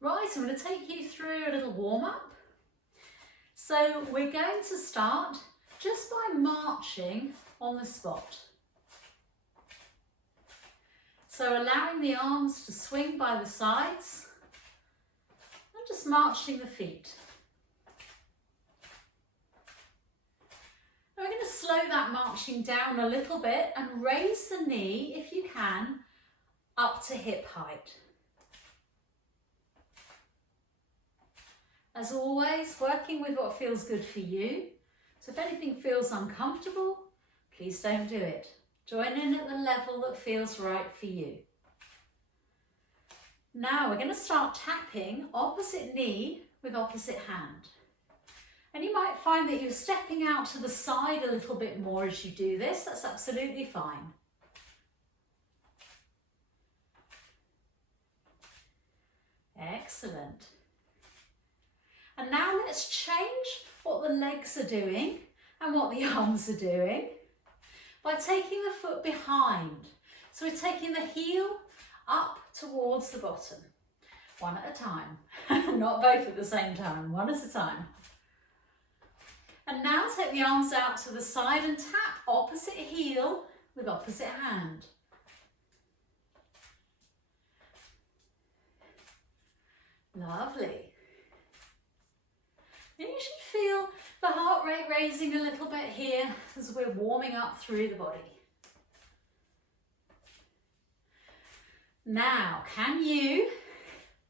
Right, I'm going to take you through a little warm-up. So we're going to start just by marching on the spot. So allowing the arms to swing by the sides and just marching the feet. We're going to slow that marching down a little bit and raise the knee, if you can, up to hip height. As always, working with what feels good for you. So if anything feels uncomfortable, please don't do it. Join in at the level that feels right for you. Now we're going to start tapping opposite knee with opposite hand. And you might find that you're stepping out to the side a little bit more as you do this. That's absolutely fine. Excellent. And now let's change what the legs are doing and what the arms are doing by taking the foot behind. So we're taking the heel up towards the bottom, one at a time, not both at the same time, one at a time. And now take the arms out to the side and tap opposite heel with opposite hand. Lovely. And you should feel the heart rate raising a little bit here as we're warming up through the body. Now, can you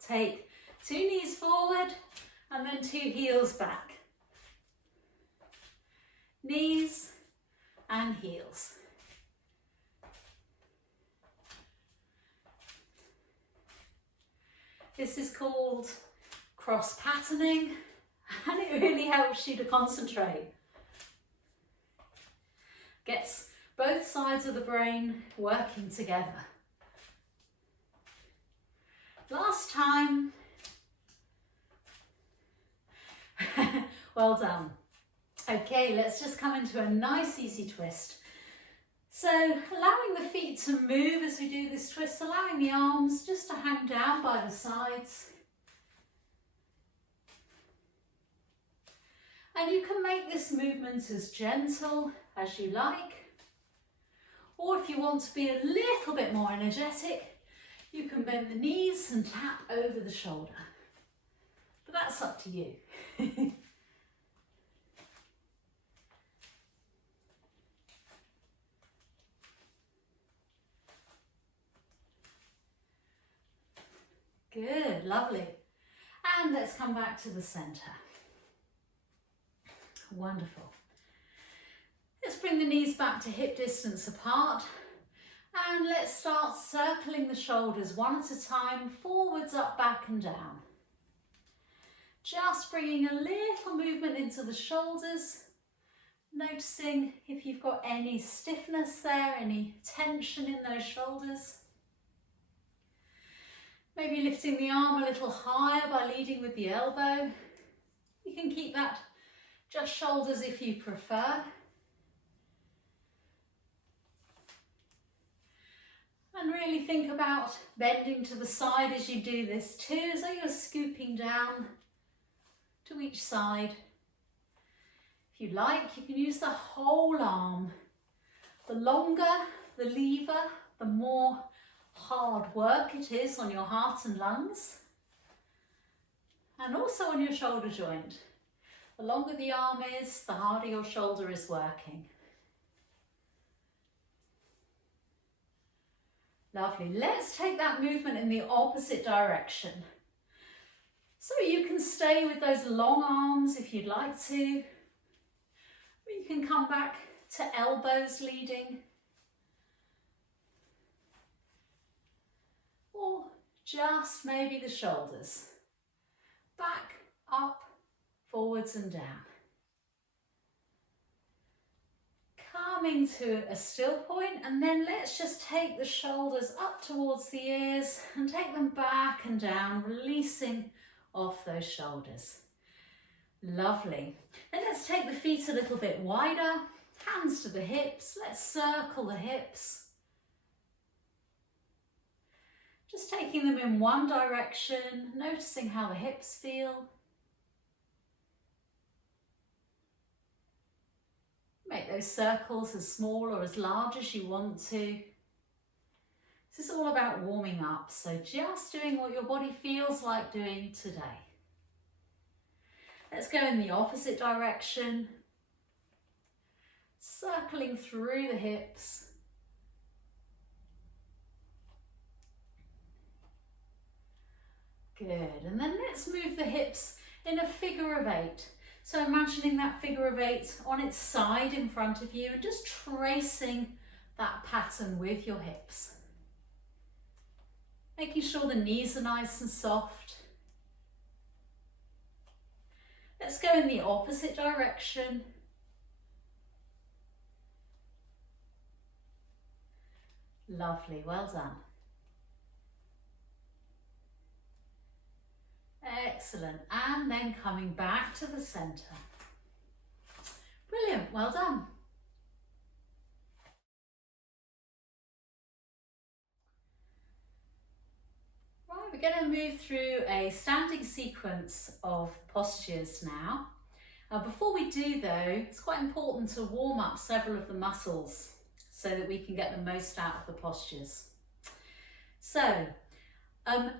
take 2 knees forward and then 2 heels back? Knees and heels. This is called cross patterning. And it really helps you to concentrate. Gets both sides of the brain working together. Last time. Well done. Okay, let's just come into a nice easy twist. So allowing the feet to move as we do this twist, allowing the arms just to hang down by the sides. And you can make this movement as gentle as you like. Or if you want to be a little bit more energetic, you can bend the knees and tap over the shoulder. But that's up to you. Good, lovely. And let's come back to the center. Wonderful. Let's bring the knees back to hip distance apart and let's start circling the shoulders one at a time, forwards, up, back and down. Just bringing a little movement into the shoulders, noticing if you've got any stiffness there, any tension in those shoulders. Maybe lifting the arm a little higher by leading with the elbow. You can keep that just shoulders if you prefer. And really think about bending to the side as you do this too, so you're scooping down to each side. If you like, you can use the whole arm. The longer the lever, the more hard work it is on your heart and lungs, and also on your shoulder joint. The longer the arm is, the harder your shoulder is working. Lovely. Let's take that movement in the opposite direction. So you can stay with those long arms if you'd like to. Or you can come back to elbows leading. Or just maybe the shoulders. Back, up, forwards and down. Coming to a still point, and then let's just take the shoulders up towards the ears and take them back and down, releasing off those shoulders. Lovely. Then let's take the feet a little bit wider, hands to the hips. Let's circle the hips. Just Just taking them in one direction, noticing how the hips feel. Make those circles as small or as large as you want to. This is all about warming up, so just doing what your body feels like doing today. Let's go in the opposite direction, circling through the hips. Good, and then let's move the hips in a figure of 8. So imagining that figure of 8 on its side in front of you and just tracing that pattern with your hips. Making sure the knees are nice and soft. Let's go in the opposite direction. Lovely, well done. Excellent, and then coming back to the centre. Brilliant, well done. Right, we're going to move through a standing sequence of postures now. Before we do though, it's quite important to warm up several of the muscles so that we can get the most out of the postures. So,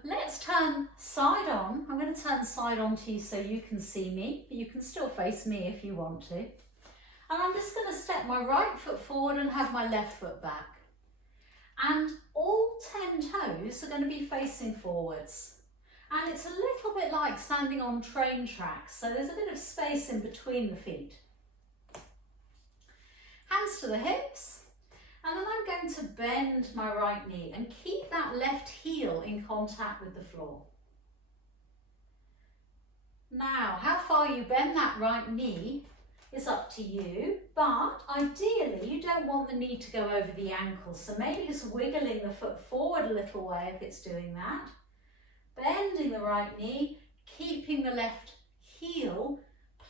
let's turn side on. I'm going to turn side on to you so you can see me, but you can still face me if you want to. And I'm just going to step my right foot forward and have my left foot back. And all 10 toes are going to be facing forwards. And it's a little bit like standing on train tracks, so there's a bit of space in between the feet. Hands to the hips. And then I'm going to bend my right knee and keep that left heel in contact with the floor. Now, how far you bend that right knee is up to you, but ideally you don't want the knee to go over the ankle, so maybe just wiggling the foot forward a little way if it's doing that. Bending the right knee, keeping the left heel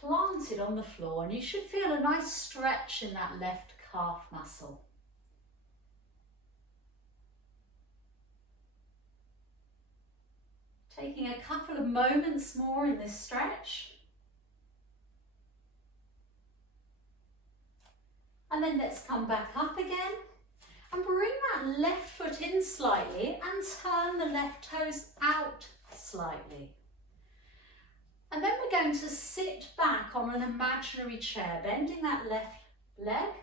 planted on the floor, and you should feel a nice stretch in that left calf muscle. Taking a couple of moments more in this stretch. And then let's come back up again and bring that left foot in slightly and turn the left toes out slightly. And then we're going to sit back on an imaginary chair, bending that left leg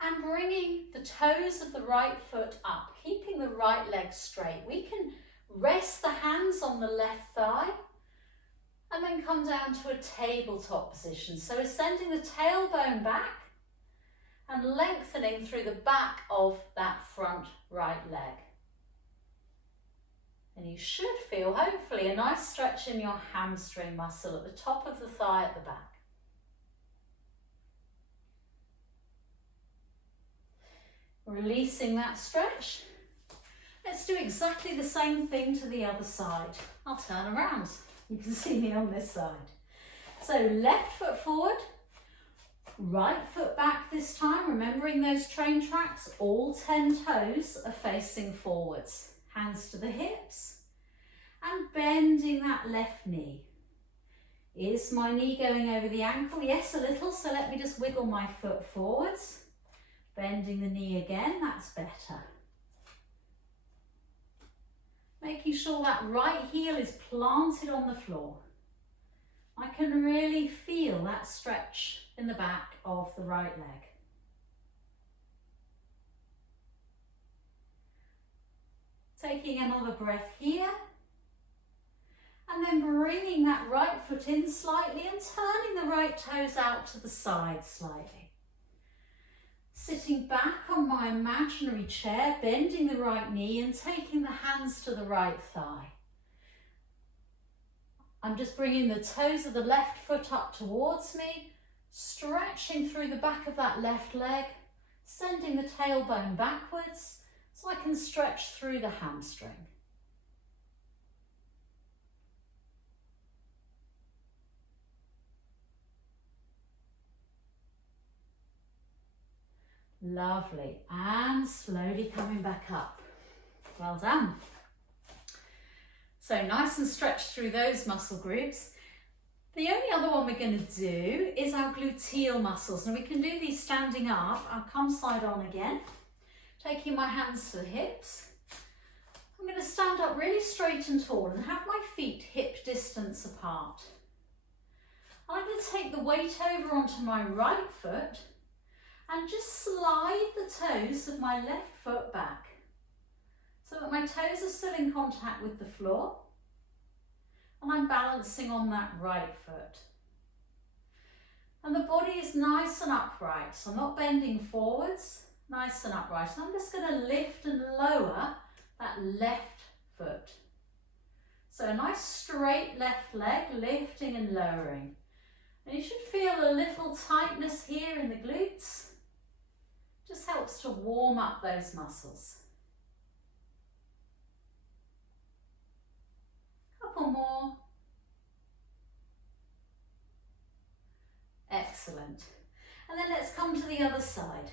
and bringing the toes of the right foot up, keeping the right leg straight. We can rest the hands on the left thigh and then come down to a tabletop position. So we're sending the tailbone back and lengthening through the back of that front right leg. And you should feel, hopefully, a nice stretch in your hamstring muscle at the top of the thigh at the back. Releasing that stretch. Let's do exactly the same thing to the other side. I'll turn around. You can see me on this side. So left foot forward, right foot back this time, remembering those train tracks. All 10 toes are facing forwards. Hands to the hips and bending that left knee. Is my knee going over the ankle? Yes, a little, so let me just wiggle my foot forwards. Bending the knee again, that's better. Making sure that right heel is planted on the floor. I can really feel that stretch in the back of the right leg. Taking another breath here. And then bringing that right foot in slightly and turning the right toes out to the side slightly. Sitting back on my imaginary chair, bending the right knee and taking the hands to the right thigh. I'm just bringing the toes of the left foot up towards me, stretching through the back of that left leg, sending the tailbone backwards so I can stretch through the hamstring. Lovely, and slowly coming back up. Well done. So nice and stretched through those muscle groups. The only other one we're going to do is our gluteal muscles. And we can do these standing up. I'll come side on again, taking my hands to the hips. I'm going to stand up really straight and tall and have my feet hip distance apart. I'm going to take the weight over onto my right foot and just slide the toes of my left foot back so that my toes are still in contact with the floor and I'm balancing on that right foot. And the body is nice and upright, so I'm not bending forwards, nice and upright. And I'm just going to lift and lower that left foot. So a nice straight left leg, lifting and lowering. And you should feel a little tightness here in the glutes. Just helps to warm up those muscles. Couple more. Excellent. And then let's come to the other side.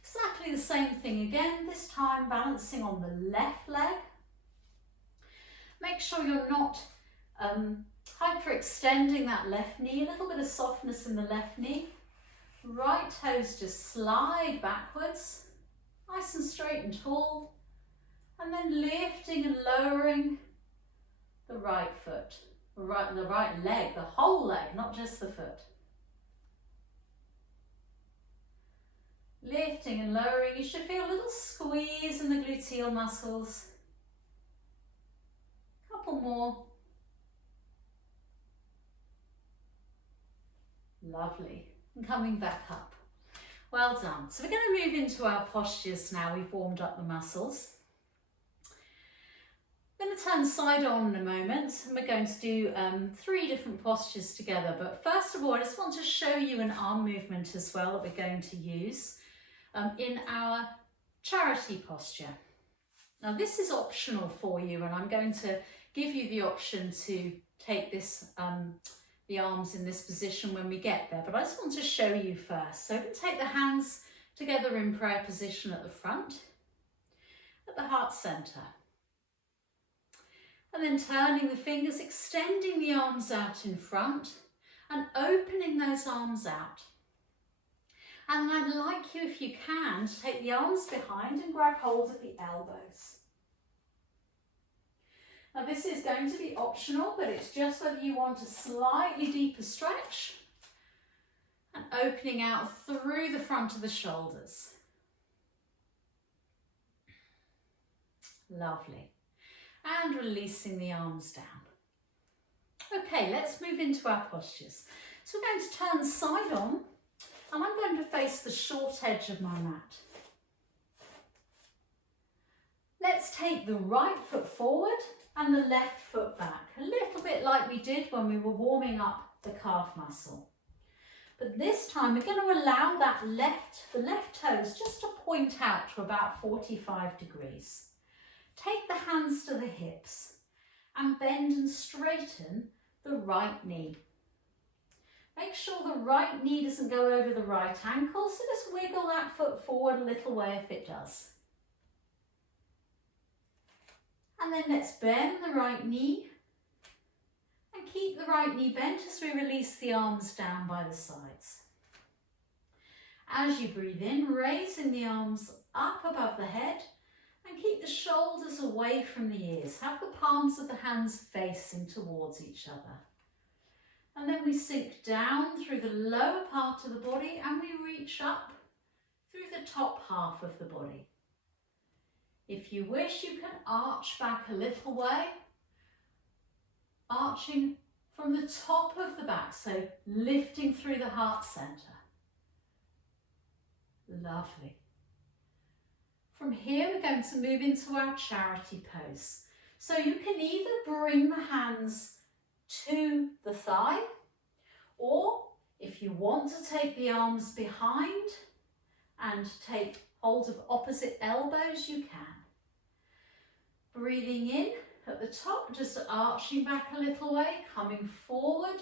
Exactly the same thing again, this time balancing on the left leg. Make sure you're not hyperextending that left knee, a little bit of softness in the left knee. Right toes just slide backwards, nice and straight and tall. And then lifting and lowering the right foot, the right leg, the whole leg, not just the foot. Lifting and lowering, you should feel a little squeeze in the gluteal muscles. Couple more. Lovely. And coming back up. Well done. So we're going to move into our postures now. We've warmed up the muscles. I'm going to turn side on in a moment and we're going to do 3 different postures together. But first of all, I just want to show you an arm movement as well that we're going to use in our charity posture. Now this is optional for you and I'm going to give you the option to take this the arms in this position when we get there, but I just want to show you first. So we can take the hands together in prayer position at the front, at the heart centre. And then turning the fingers, extending the arms out in front and opening those arms out. And I'd like you, if you can, to take the arms behind and grab hold of the elbows. Now this is going to be optional, but it's just whether you want a slightly deeper stretch and opening out through the front of the shoulders. Lovely. And releasing the arms down. Okay, let's move into our postures. So we're going to turn side on and I'm going to face the short edge of my mat. Let's take the right foot forward and the left foot back, a little bit like we did when we were warming up the calf muscle. But this time we're going to allow the left toes just to point out to about 45 degrees. Take the hands to the hips and bend and straighten the right knee. Make sure the right knee doesn't go over the right ankle, so just wiggle that foot forward a little way if it does. And then let's bend the right knee and keep the right knee bent as we release the arms down by the sides. As you breathe in, raising the arms up above the head and keep the shoulders away from the ears. Have the palms of the hands facing towards each other. And then we sink down through the lower part of the body and we reach up through the top half of the body. If you wish, you can arch back a little way, arching from the top of the back, so lifting through the heart centre. Lovely. From here, we're going to move into our charity pose. So you can either bring the hands to the thigh, or if you want to take the arms behind and take hold of opposite elbows, you can. Breathing in at the top, just arching back a little way, coming forward.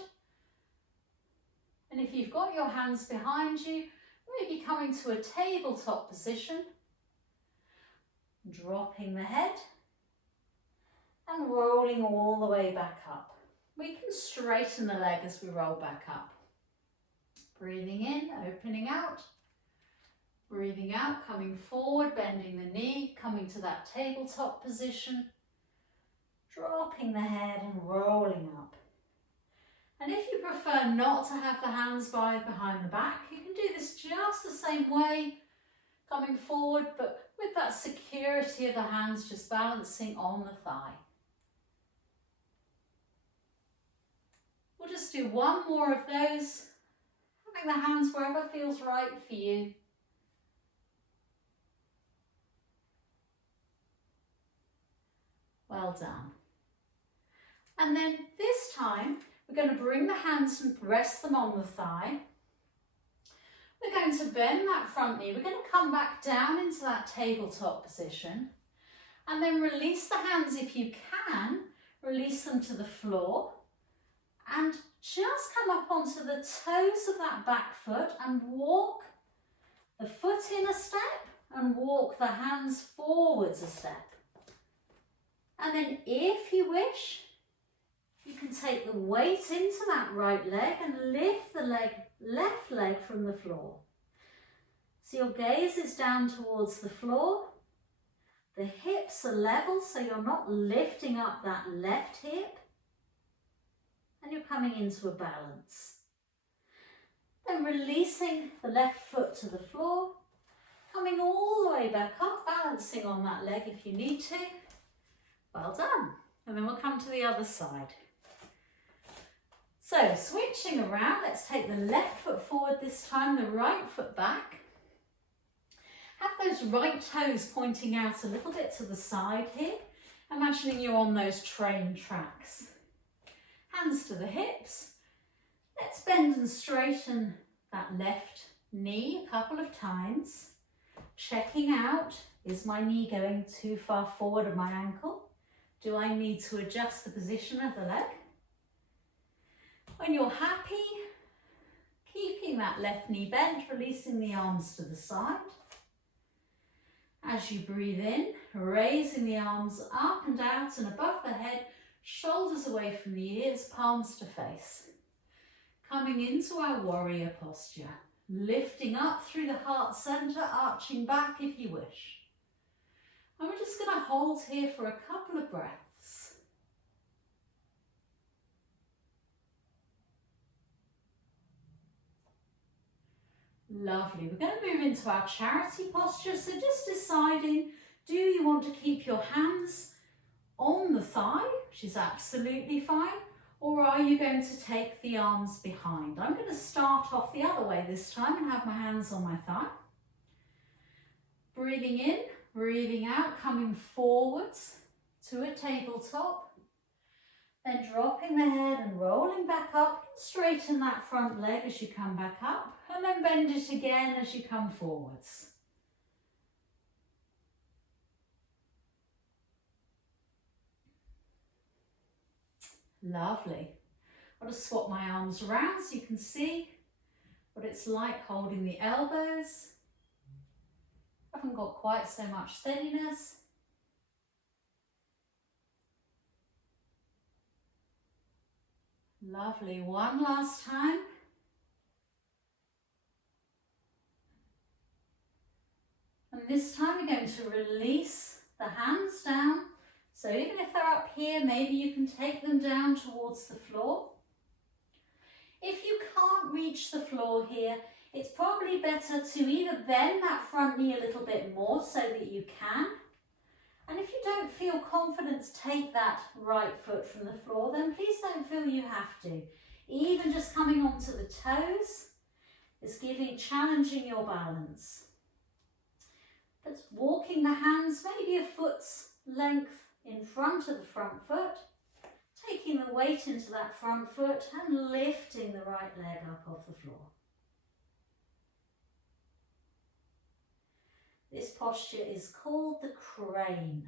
And if you've got your hands behind you, maybe coming to a tabletop position. dropping the head and rolling all the way back up. We can straighten the leg as we roll back up. Breathing in, opening out. Breathing out, coming forward, bending the knee, coming to that tabletop position. Dropping the head and rolling up. And if you prefer not to have the hands behind the back, you can do this just the same way, coming forward, but with that security of the hands just balancing on the thigh. We'll just do one more of those, having the hands wherever feels right for you. Well done. And then this time, we're going to bring the hands and rest them on the thigh. We're going to bend that front knee. We're going to come back down into that tabletop position and then release the hands if you can. Release them to the floor and just come up onto the toes of that back foot and walk the foot in a step and walk the hands forwards a step. And then if you wish, you can take the weight into that right leg and lift the left leg from the floor. So your gaze is down towards the floor. The hips are level, so you're not lifting up that left hip. And you're coming into a balance. Then releasing the left foot to the floor, coming all the way back up, balancing on that leg if you need to. Well done. And then we'll come to the other side. So switching around, let's take the left foot forward this time, the right foot back. Have those right toes pointing out a little bit to the side here, imagining you're on those train tracks. Hands to the hips. Let's bend and straighten that left knee a couple of times. Checking out, is my knee going too far forward of my ankle? Do I need to adjust the position of the leg? When you're happy, keeping that left knee bent, releasing the arms to the side. As you breathe in, raising the arms up and out and above the head, shoulders away from the ears, palms to face. Coming into our warrior posture, lifting up through the heart center, arching back if you wish. And we're just going to hold here for a couple of breaths. Lovely. We're going to move into our charity posture. So just deciding, do you want to keep your hands on the thigh, which is absolutely fine, or are you going to take the arms behind? I'm going to start off the other way this time and have my hands on my thigh. Breathing in, breathing out, coming forwards to a tabletop. Then dropping the head and rolling back up. Straighten that front leg as you come back up. And then bend it again as you come forwards. Lovely. I'll just swap my arms around so you can see what it's like holding the elbows. I haven't got quite so much steadiness. Lovely. One last time. And this time we're going to release the hands down. So even if they're up here, maybe you can take them down towards the floor. If you can't reach the floor here, it's probably better to either bend that front knee a little bit more so that you can. And if you don't feel confident to take that right foot from the floor, then please don't feel you have to. Even just coming onto the toes is challenging your balance. But walking the hands maybe a foot's length in front of the front foot, taking the weight into that front foot and lifting the right leg up off the floor. This posture is called the crane.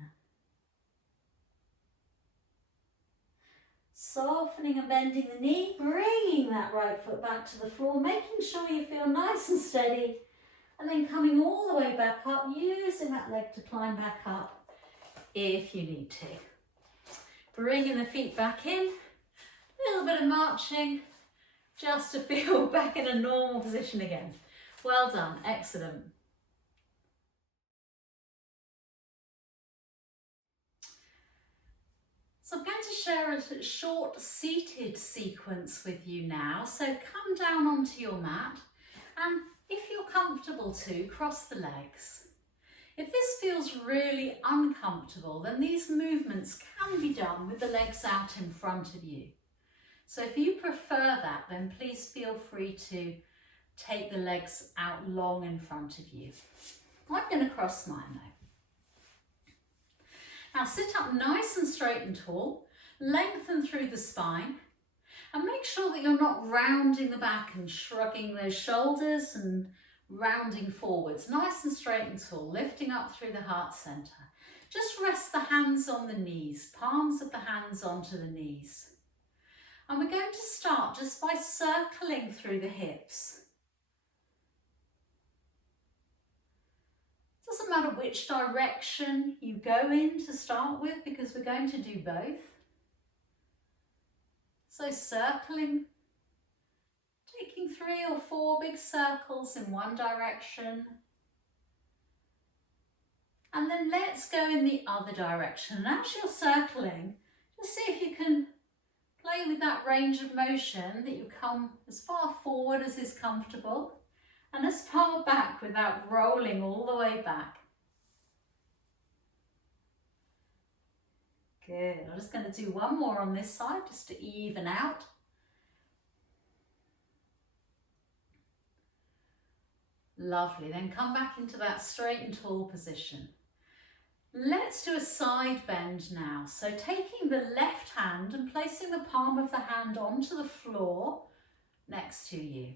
Softening and bending the knee, bringing that right foot back to the floor, making sure you feel nice and steady And then coming all the way back up, using that leg to climb back up if you need to. Bringing the feet back in, a little bit of marching, just to feel back in a normal position again. Well done, excellent. So I'm going to share a short seated sequence with you now. So come down onto your mat, and if you're comfortable to, cross the legs. If this feels really uncomfortable, then these movements can be done with the legs out in front of you. So if you prefer that, then please feel free to take the legs out long in front of you. I'm going to cross mine though. Now sit up nice and straight and tall, lengthen through the spine, and make sure that you're not rounding the back and shrugging those shoulders and rounding forwards. Nice and straight and tall, lifting up through the heart centre. Just rest the hands on the knees, palms of the hands onto the knees. And we're going to start just by circling through the hips. Doesn't matter which direction you go in to start with, because we're going to do both. So circling, taking 3 or 4 big circles in one direction. And then let's go in the other direction. And as you're circling, just see if you can play with that range of motion, that you come as far forward as is comfortable and as far back without rolling all the way back. Good. I'm just going to do one more on this side just to even out. Lovely. Then come back into that straight and tall position. Let's do a side bend now. So taking the left hand and placing the palm of the hand onto the floor next to you.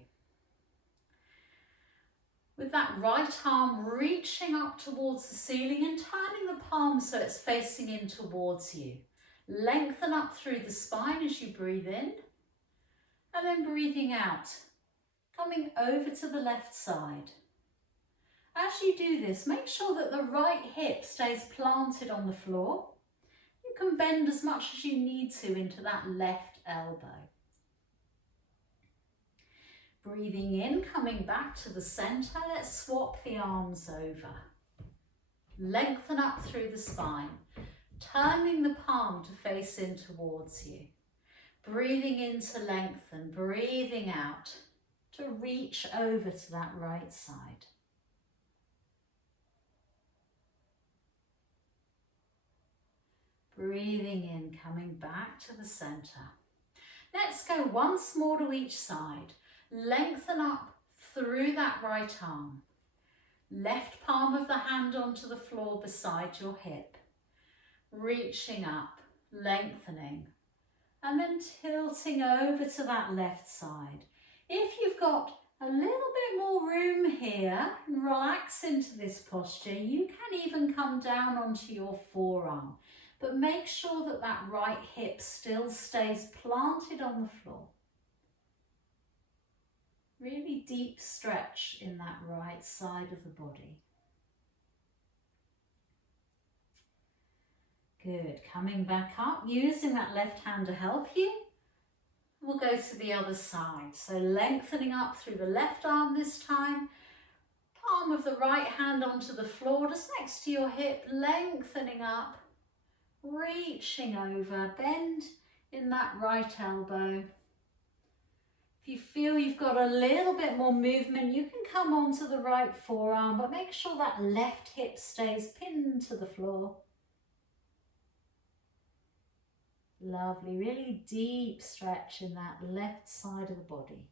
With that right arm reaching up towards the ceiling and turning the palm so it's facing in towards you. Lengthen up through the spine as you breathe in, and then breathing out, coming over to the left side. As you do this, make sure that the right hip stays planted on the floor. You can bend as much as you need to into that left elbow. Breathing in, coming back to the centre, let's swap the arms over. Lengthen up through the spine, turning the palm to face in towards you. Breathing in to lengthen, breathing out to reach over to that right side. Breathing in, coming back to the centre. Let's go once more to each side. Lengthen up through that right arm. Left palm of the hand onto the floor beside your hip. Reaching up, lengthening, and then tilting over to that left side. If you've got a little bit more room here and relax into this posture, you can even come down onto your forearm. But make sure that that right hip still stays planted on the floor. Really deep stretch in that right side of the body. Good. Coming back up, using that left hand to help you. We'll go to the other side. So lengthening up through the left arm this time. Palm of the right hand onto the floor, just next to your hip, lengthening up, reaching over, bend in that right elbow. If you feel you've got a little bit more movement, you can come onto the right forearm, but make sure that left hip stays pinned to the floor. Lovely, really deep stretch in that left side of the body.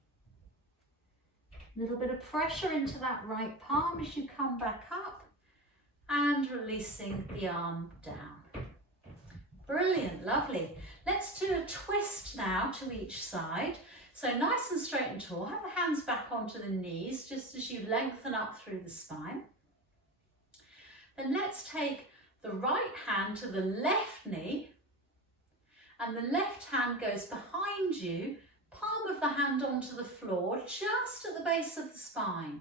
A little bit of pressure into that right palm as you come back up and releasing the arm down. Brilliant, lovely. Let's do a twist now to each side. So nice and straight and tall, have the hands back onto the knees just as you lengthen up through the spine. Then let's take the right hand to the left knee and the left hand goes behind you, palm of the hand onto the floor, just at the base of the spine.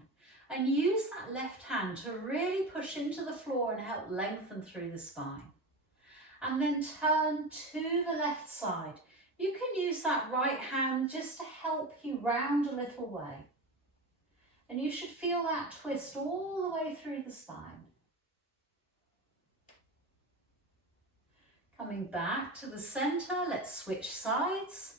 And use that left hand to really push into the floor and help lengthen through the spine. And then turn to the left side. You can use that right hand just to help you round a little way. And you should feel that twist all the way through the spine. Coming back to the centre, let's switch sides.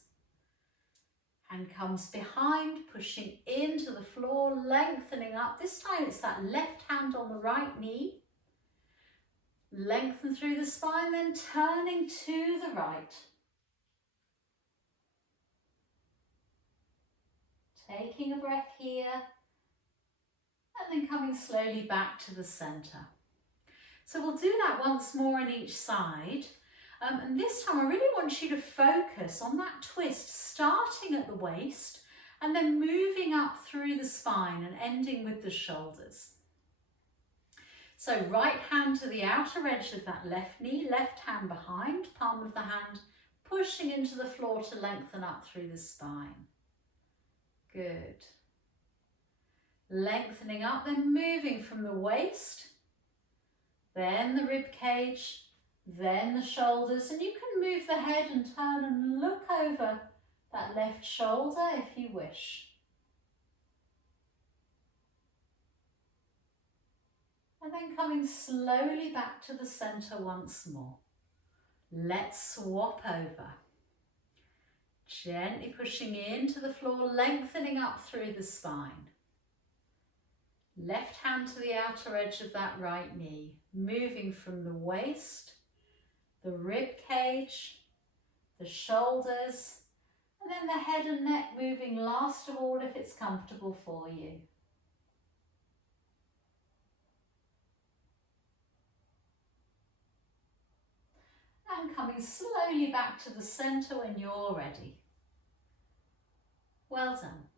Hand comes behind, pushing into the floor, lengthening up. This time it's that left hand on the right knee. Lengthen through the spine, then turning to the right. Taking a breath here, and then coming slowly back to the centre. So we'll do that once more on each side. And this time I really want you to focus on that twist, starting at the waist and then moving up through the spine and ending with the shoulders. So right hand to the outer edge of that left knee, left hand behind, palm of the hand, pushing into the floor to lengthen up through the spine. Good. Lengthening up, then moving from the waist, then the rib cage, then the shoulders, and you can move the head and turn and look over that left shoulder if you wish. And then coming slowly back to the centre once more. Let's swap over. Gently pushing into the floor, lengthening up through the spine. Left hand to the outer edge of that right knee, moving from the waist, the rib cage, the shoulders, and then the head and neck moving last of all if it's comfortable for you. And coming slowly back to the centre when you're ready. Well done.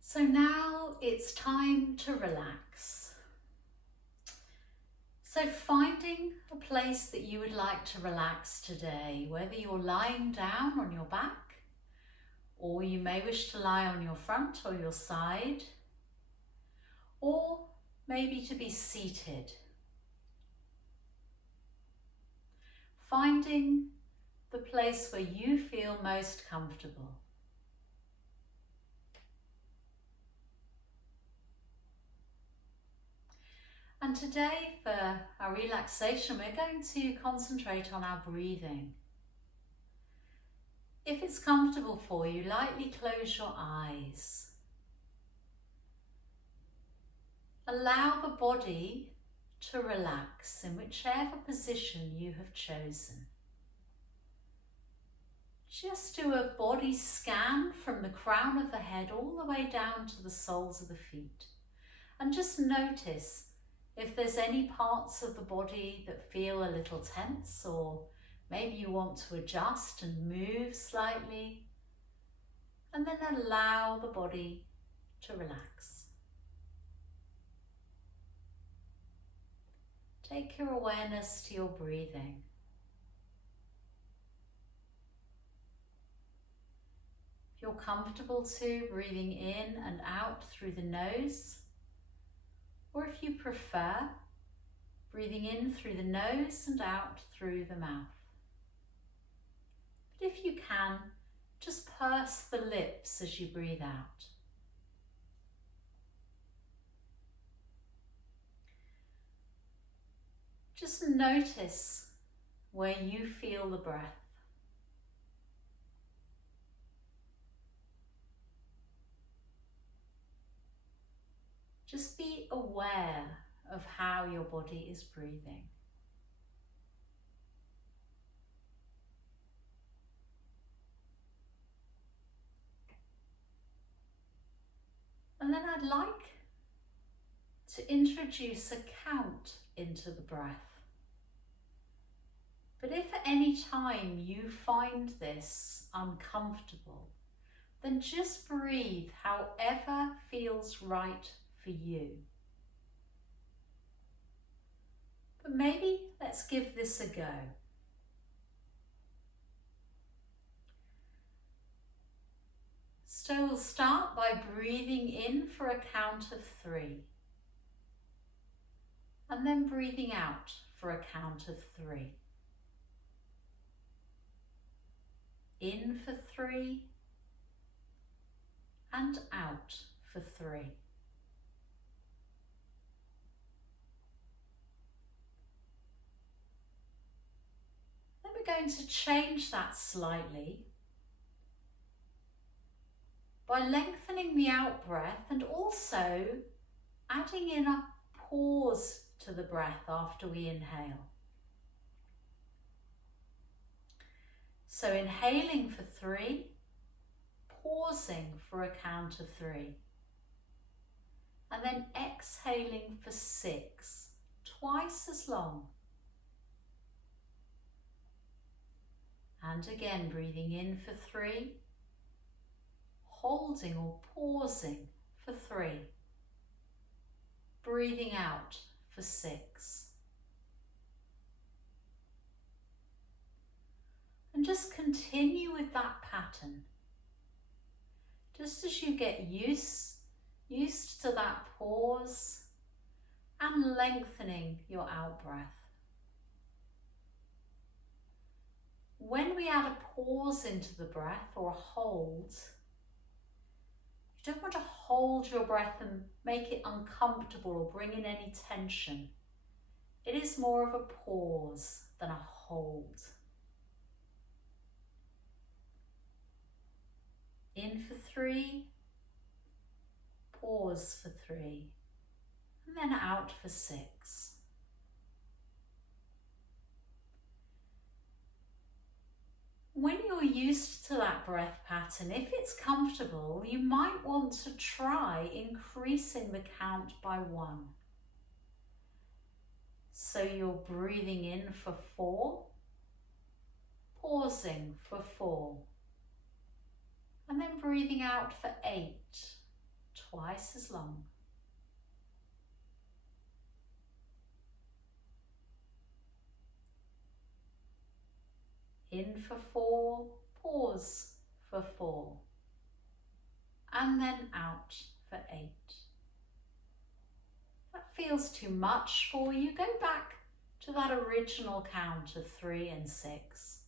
So now it's time to relax. So finding a place that you would like to relax today, whether you're lying down on your back, or you may wish to lie on your front or your side, or maybe to be seated. Finding the place where you feel most comfortable. And today for our relaxation, we're going to concentrate on our breathing. If it's comfortable for you, lightly close your eyes. Allow the body to relax in whichever position you have chosen. Just do a body scan from the crown of the head all the way down to the soles of the feet. And just notice if there's any parts of the body that feel a little tense, or maybe you want to adjust and move slightly, and then allow the body to relax. Take your awareness to your breathing. If you're comfortable to, breathing in and out through the nose, or if you prefer, breathing in through the nose and out through the mouth. But if you can, just purse the lips as you breathe out. Just notice where you feel the breath. Just be aware of how your body is breathing. And then I'd like to introduce a count into the breath. But if at any time you find this uncomfortable, then just breathe however feels right for you. But maybe let's give this a go. So we'll start by breathing in for a count of 3. And then breathing out for a count of 3. In for 3 and out for 3. Then we're going to change that slightly by lengthening the out breath and also adding in a pause to the breath after we inhale. So inhaling for 3, pausing for a count of 3, and then exhaling for 6, twice as long. And again, breathing in for 3, holding or pausing for 3, breathing out for 6. And just continue with that pattern. Just as you get used to that pause and lengthening your out breath. When we add a pause into the breath or a hold, you don't want to hold your breath and make it uncomfortable or bring in any tension. It is more of a pause than a hold. In for 3, pause for 3, and then out for 6. When you're used to that breath pattern, if it's comfortable, you might want to try increasing the count by 1. So you're breathing in for 4, pausing for 4, and then breathing out for 8, twice as long. In for 4, pause for 4, and then out for 8. If that feels too much for you, go back to that original count of 3 and 6.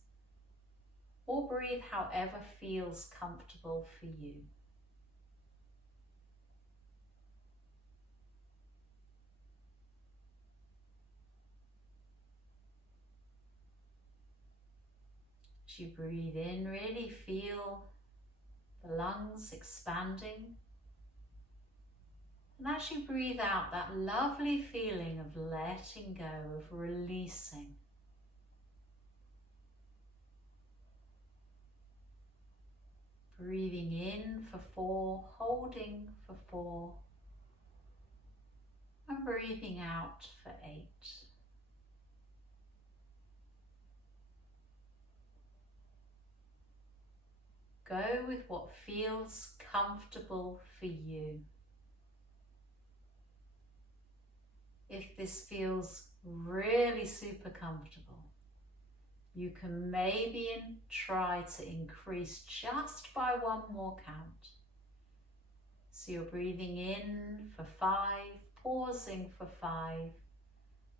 Or breathe however feels comfortable for you. As you breathe in, really feel the lungs expanding. And as you breathe out, that lovely feeling of letting go, of releasing. Breathing in for 4, holding for 4, and breathing out for 8. Go with what feels comfortable for you. If this feels really super comfortable, you can maybe try to increase just by 1 more count. So you're breathing in for 5, pausing for 5,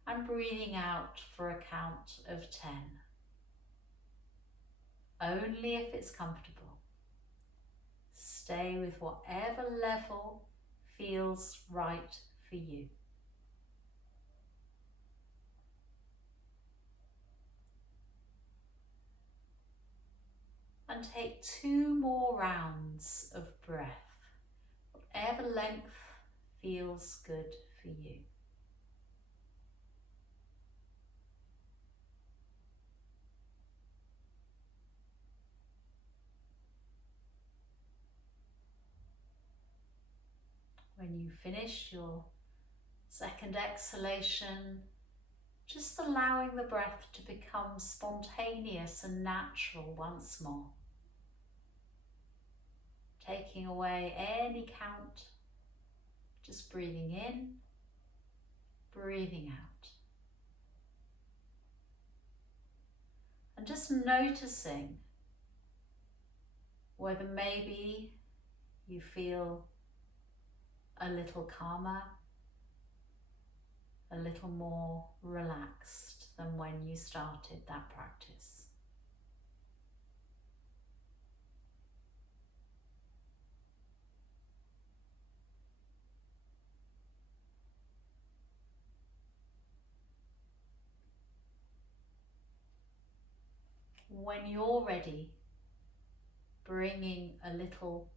and breathing out for a count of 10. Only if it's comfortable. Stay with whatever level feels right for you. And take 2 more rounds of breath, whatever length feels good for you. When you finish your second exhalation, just allowing the breath to become spontaneous and natural once more. Taking away any count, just breathing in, breathing out. And just noticing whether maybe you feel a little calmer, a little more relaxed than when you started that practice. When you're ready, bringing a little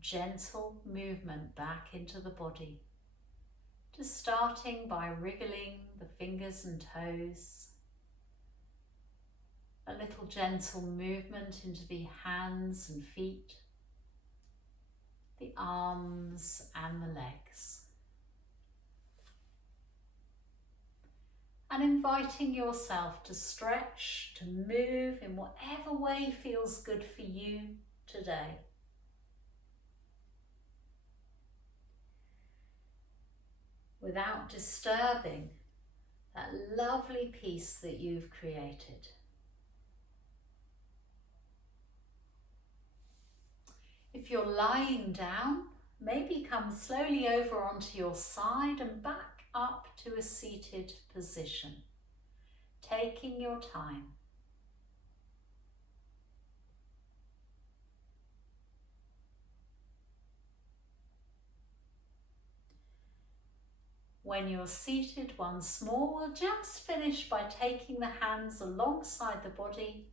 gentle movement back into the body, just starting by wriggling the fingers and toes, a little gentle movement into the hands and feet, the arms and the legs. And inviting yourself to stretch, to move in whatever way feels good for you today. Without disturbing that lovely peace that you've created. If you're lying down, maybe come slowly over onto your side and back up to a seated position, taking your time. When you're seated once more, we'll just finish by taking the hands alongside the body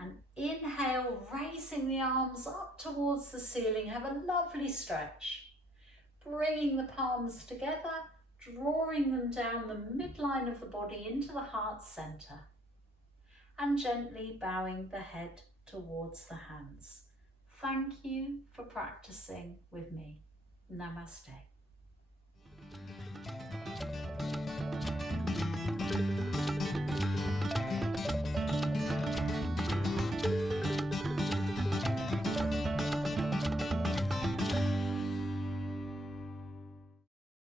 and inhale, raising the arms up towards the ceiling. Have a lovely stretch, bringing the palms together, drawing them down the midline of the body into the heart center, and gently bowing the head towards the hands. Thank you for practicing with me. Namaste.